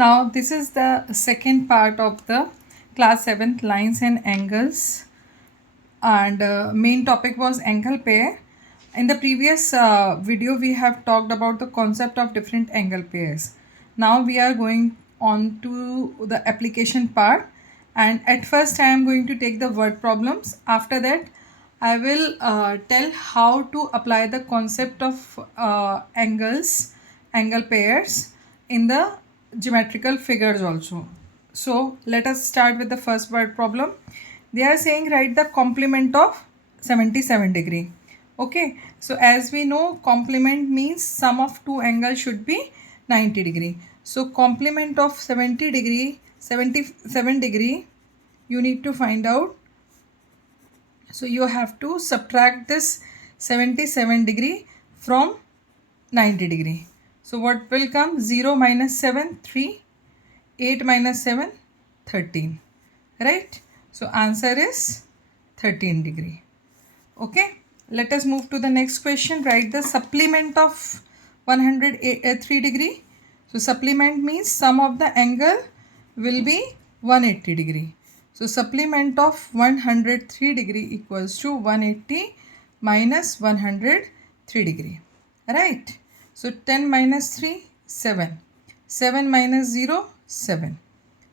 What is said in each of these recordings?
Now this is the second part of the class 7th lines and angles, and main topic was angle pair. In the previous video we have talked about the concept of different angle pairs. Now we are going on to the application part, and at first I am going to take the word problems. After that I will tell how to apply the concept of angle pairs in the geometrical figures also. So let us start with the first word problem. They are saying write the complement of 77 degree. Okay, so as we know, complement means sum of two angles should be 90 degree. So complement of 77 degree, you need to find out. So you have to subtract this 77 degree from 90 degree. So what will come? 0 minus 7, 3. 8 minus 7, 13. Right? So answer is 13 degree. Okay. Let us move to the next question. Write the supplement of 103 degree. So supplement means sum of the angle will be 180 degree. So supplement of 103 degree equals to 180 minus 103 degree. Right? So 10 minus 3, 7. 7 minus 0, 7.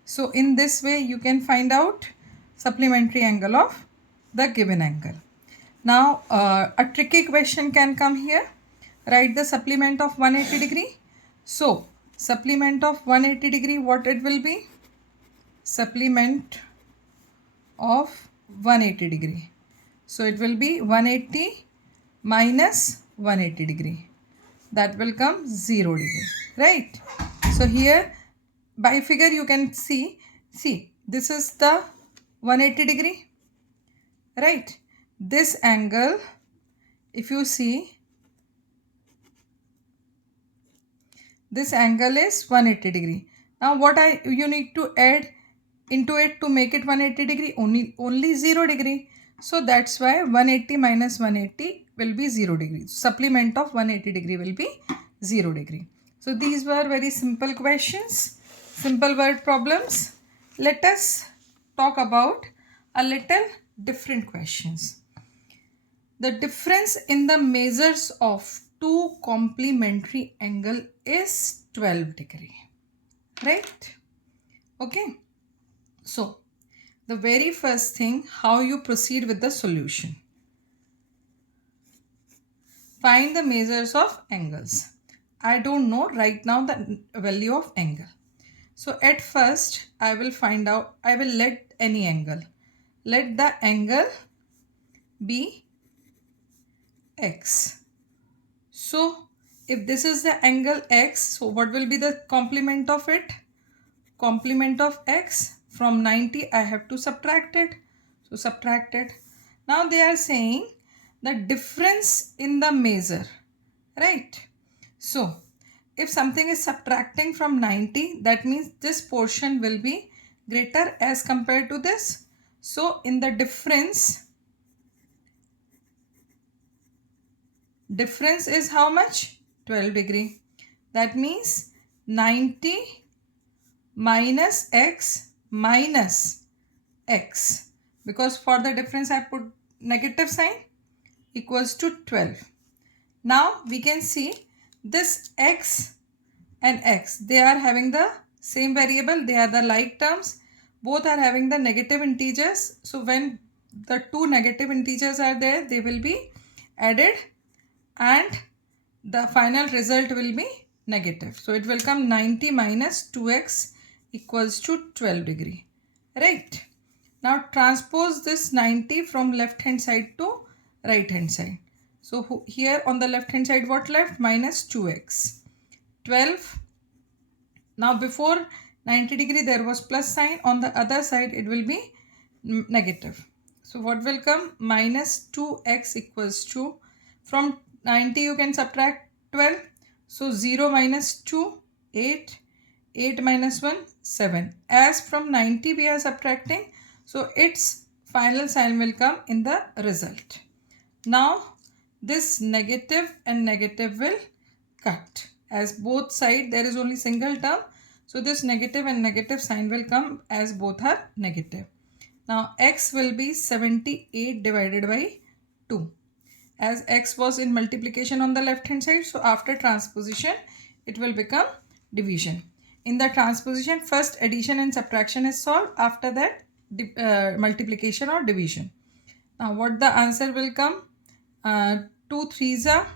So in this way you can find out supplementary angle of the given angle. Now a tricky question can come here. Write the supplement of 180 degree. So supplement of 180 degree, what it will be? Supplement of 180 degree. So it will be 180 minus 180 degree. That will come 0 degree. Right? So here by figure you can see this is the 180 degree. Right? This angle, if you see, this angle is 180 degree. Now what you need to add into it to make it 180 degree? Only 0 degree. So that's why 180 minus 180 will be 0 degree. Supplement of 180 degree will be 0 degree. So these were very simple questions, simple word problems. Let us talk about a little different questions. The difference in the measures of two complementary angle is 12 degree. Right? Okay. So, the very first thing, how you proceed with the solution. Find the measures of angles. I don't know right now the value of angle. So, at first, I will let any angle. Let the angle be x. So, if this is the angle x, so what will be the complement of it? Complement of x, from 90 I have to subtract it. So subtract it. Now they are saying the difference in the measure. Right? So if something is subtracting from 90, that means this portion will be greater as compared to this. So in the difference is how much? 12 degree. That means 90 minus x, because for the difference I put negative sign, equals to 12. Now we can see this x and x, they are having the same variable, they are the like terms, both are having the negative integers. So when the two negative integers are there, they will be added and the final result will be negative. So it will come 90 minus 2x equals to 12 degree. Right? Now transpose this 90 from left hand side to right hand side. So here on the left hand side, what left? Minus 2x. 12. Now before 90 degree there was plus sign. On the other side it will be negative. So what will come? Minus 2x equals to, from 90 you can subtract 12. So 0 minus 2, 8. 8 minus 1, 7. As from 90 we are subtracting, so its final sign will come in the result. Now this negative and negative will cut. As both side there is only single term, So this negative and negative sign will come as both are negative. Now x will be 78 divided by 2. As x was in multiplication on the left hand side, so after transposition it will become division. In the transposition, first addition and subtraction is solved, after that multiplication or division. Now what the answer will come? 2 3s are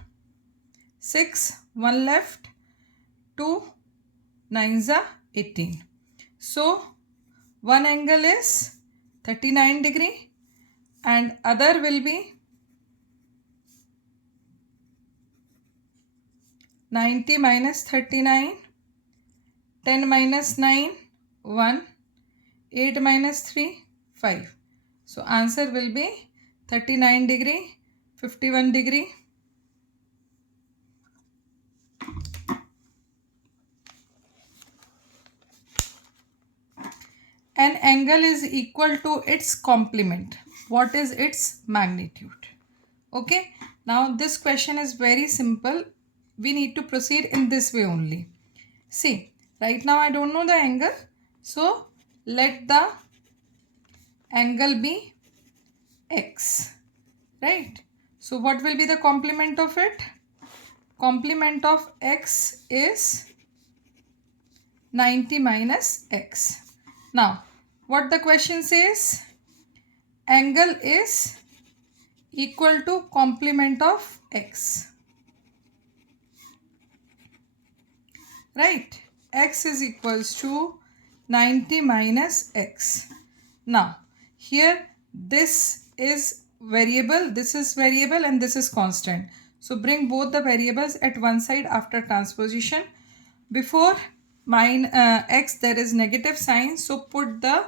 6, 1 left, 2 9s are 18. So one angle is 39 degree and other will be 90 minus 39, 10 minus 9, 1, 8 minus 3, 5. So answer will be 39 degree, 51 degree. An angle is equal to its complement. What is its magnitude? Okay. Now this question is very simple. We need to proceed in this way only. See, right now I don't know the angle. So let the angle be x. Right. So what will be the complement of it? Complement of x is 90 minus x. Now, what the question says? Angle is equal to complement of x. Right? X is equals to 90 minus x. Now, here this is variable, this is variable and this is constant. So, bring both the variables at one side after transposition. Before x there is negative sign, so put the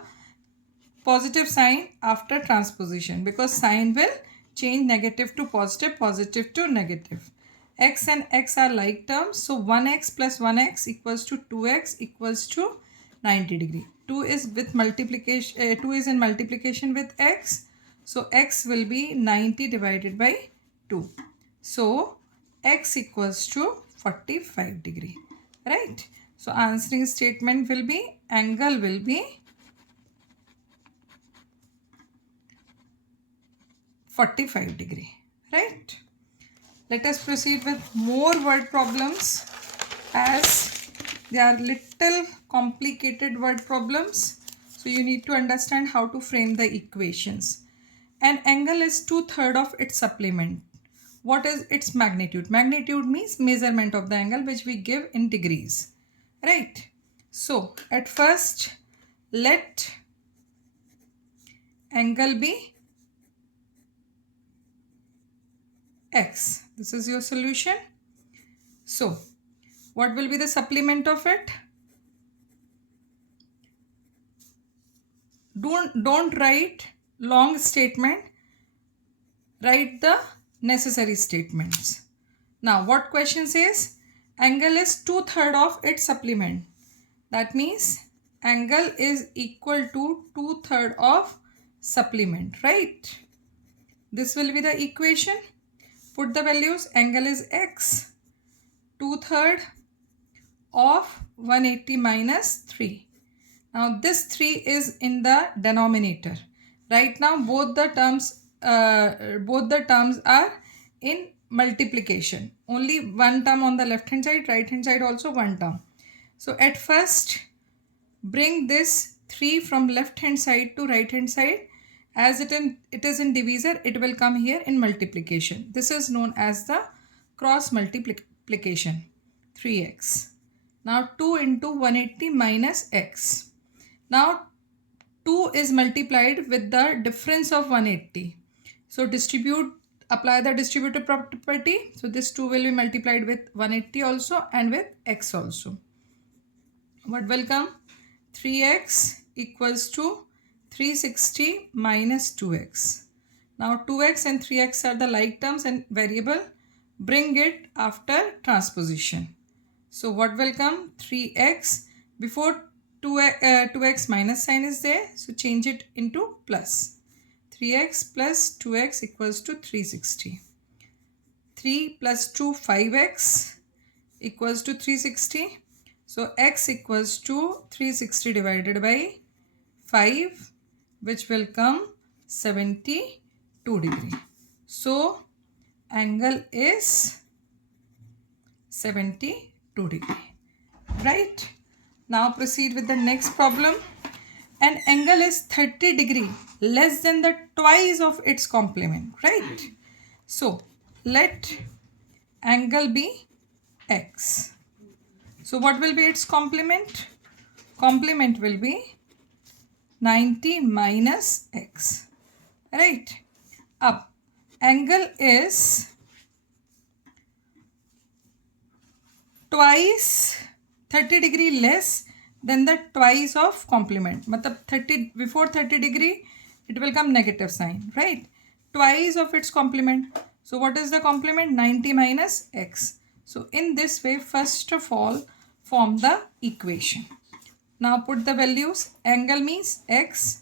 positive sign after transposition because sign will change negative to positive, positive to negative. X and x are like terms, so 1x plus 1x equals to 2x equals to 90 degree. 2 is with multiplication, 2 is in multiplication with x, so x will be 90 divided by 2. So x equals to 45 degree, right? So answering statement will be angle will be 45 degree, right? Let us proceed with more word problems as they are little complicated word problems. So you need to understand how to frame the equations. An angle is 2/3 of its supplement. What is its magnitude? Magnitude means measurement of the angle which we give in degrees, right? So at first let angle be x. This is your solution. So what will be the supplement of it? Don't write long statement. Write the necessary statements. Now what question says? Angle is 2/3 of its supplement. That means angle is equal to 2/3 of supplement, right? This will be the equation. Put the values. Angle is x. 2/3 of 180 minus 3. Now this 3 is in the denominator. Right now both the terms are in multiplication. Only one term on the left hand side, right hand side also one term. So at first bring this 3 from left hand side to right hand side. As it is in divisor, it will come here in multiplication. This is known as the cross multiplication. 3x. Now 2 into 180 minus x. Now 2 is multiplied with the difference of 180. So apply the distributive property. So this 2 will be multiplied with 180 also and with x also. What will come? 3x equals to 360 minus 2x. Now 2x and 3x are the like terms and variable. Bring it after transposition. So what will come? 3x. Before 2x minus sign is there. So change it into plus. 3x plus 2x equals to 360. 3 plus 2, 5x equals to 360. So x equals to 360 divided by 5, which will come 72 degree. So angle is 72 degree. Right? Now proceed with the next problem. An angle is 30 degree less than the twice of its complement. Right? So let angle be x. So what will be its complement? Complement will be 90 minus x. Right? Up. Angle is twice 30 degree less than the twice of complement. Matlab 30 before 30 degree it will come negative sign, right? Twice of its complement. So what is the complement? 90 minus x. So in this way, first of all, form the equation. Now put the values. Angle means x.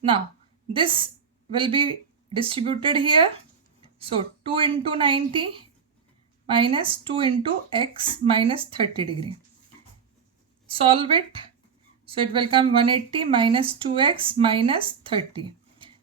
Now this will be distributed here. So 2 into 90 minus 2 into x minus 30 degree. Solve it. So it will come 180 minus 2x minus 30.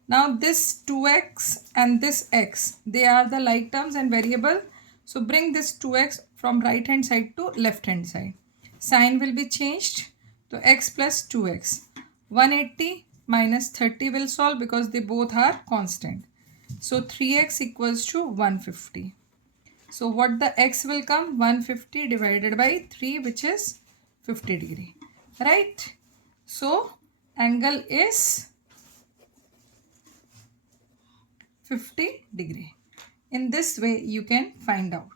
Now this 2x and this x, they are the like terms and variable. So bring this 2x from right hand side to left hand side. Sign will be changed to x plus 2x. 180 minus 30 will solve because they both are constant. So 3x equals to 150. So what the x will come? 150 divided by 3, which is 50 degree. Right? So angle is 50 degree. In this way you can find out.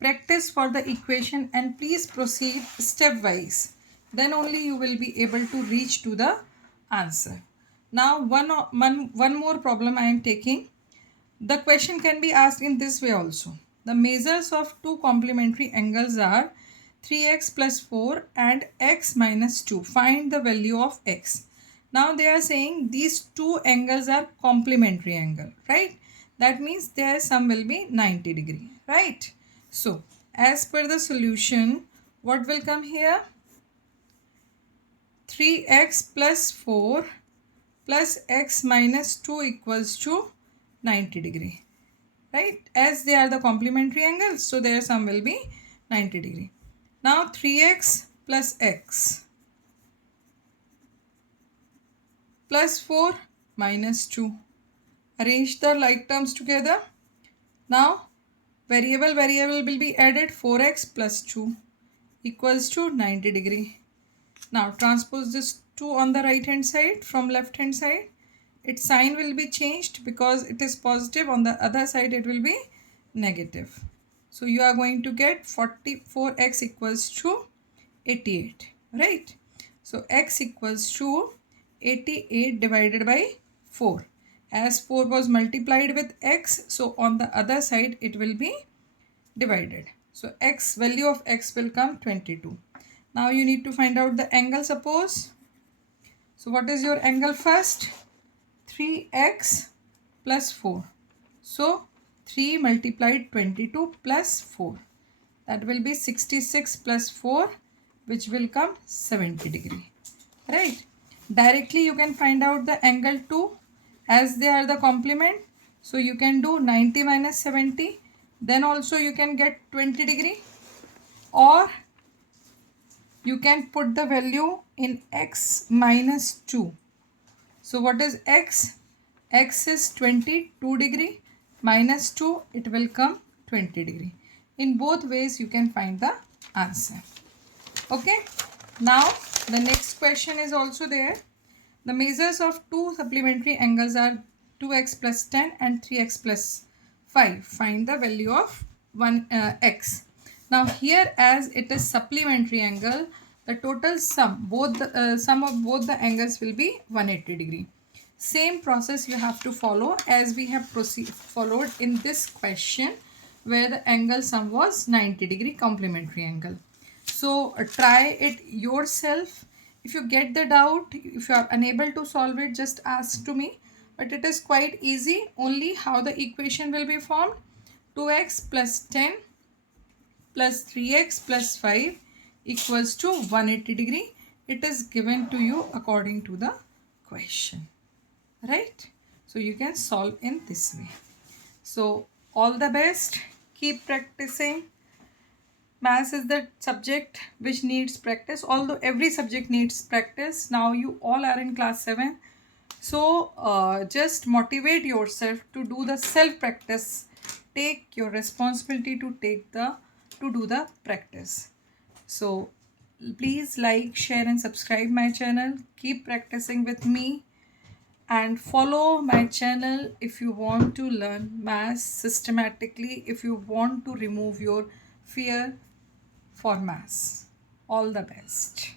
Practice for the equation and please proceed stepwise. Then only you will be able to reach to the answer. Now one more problem I am taking. The question can be asked in this way also. The measures of two complementary angles are 3x plus 4 and x minus 2. Find the value of x. Now they are saying these two angles are complementary angle, right? That means their sum will be 90 degree, right? So as per the solution, what will come here? 3x plus 4 plus x minus 2 equals to 90 degree. Right? As they are the complementary angles, so their sum will be 90 degree. Now 3x plus x plus 4 minus 2. Arrange the like terms together. Now variable will be added. 4x plus 2 equals to 90 degree. Now transpose this 2 on the right hand side from left hand side. Its sign will be changed because it is positive. On the other side it will be negative. So you are going to get 44x equals to 88, right? So x equals to 88 divided by 4. As 4 was multiplied with x, so on the other side it will be divided. So x, value of x will come 22. Now you need to find out the angle, suppose. So what is your angle first? 3x plus 4. So 3 multiplied 22 plus 4. That will be 66 plus 4, which will come 70 degree. Right? Directly you can find out the angle 2 as they are the complement. So you can do 90 minus 70. Then also you can get 20 degree. Or you can put the value in x minus 2. So what is x? X is 22 degree minus 2, it will come 20 degree. In both ways you can find the answer. Okay. Now the next question is also there. The measures of two supplementary angles are 2x plus 10 and 3x plus 5. Find the value of x. Now here, as it is supplementary angle, the total sum, sum of both the angles will be 180 degree. Same process you have to follow as we have followed in this question, where the angle sum was 90 degree complementary angle. So try it yourself. If you get the doubt, if you are unable to solve it, just ask to me. But it is quite easy. Only how the equation will be formed: 2x plus 10 plus 3x plus 5 equals to 180 degree. It is given to you according to the question, right? So you can solve in this way. So all the best. Keep practicing. Maths is the subject which needs practice, although every subject needs practice. Now you all are in class 7. So just motivate yourself to do the self practice. Take your responsibility to do the practice. So please like, share and subscribe my channel. Keep practicing with me and follow my channel if you want to learn maths systematically, if you want to remove your fear for maths. All the best.